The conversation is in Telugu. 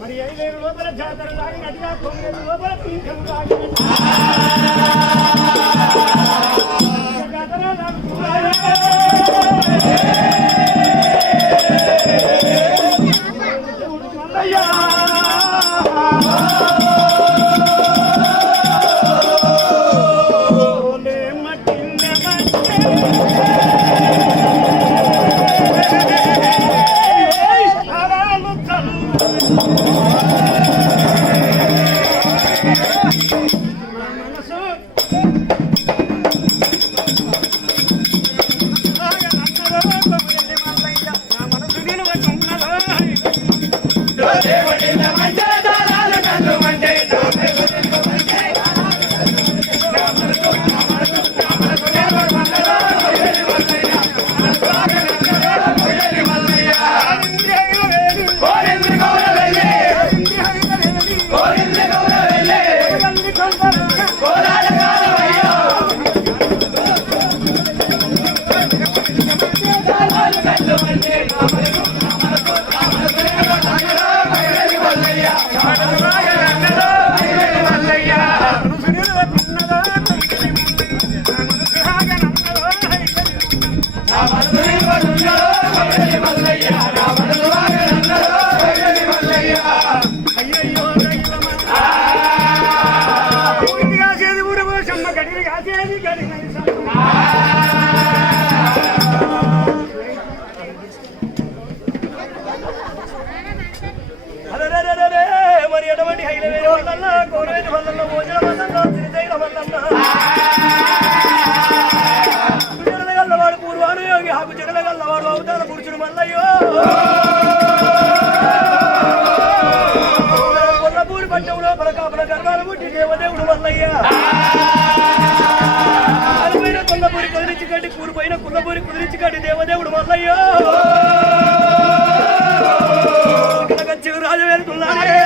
మరి 5 లోపల జాతర తాగినట్టుగా 9 లోపల పీఠం మరి ఎటువంటి హైలవే వల్ల కోరవేది వల్ల భోజన వల్ల శ్రీశైల వల్ల గల్లవాడు పూర్వాను యోగి హాకు జగల గల్లవాడు అవతార పురుషుడు మల్లయ్యో కొల్లపూరి పట్టణంలో పలకాపుల గర్భాల పుట్టి దేవదేవుడు మల్లయ్య అలమైన కొల్లపూరి కుదిరించి కట్టి కూరిపోయిన కుల్లపూరి కుదిరించి కట్టి దేవదేవుడు మల్లయ్యో రాజు వెళ్తున్నాడే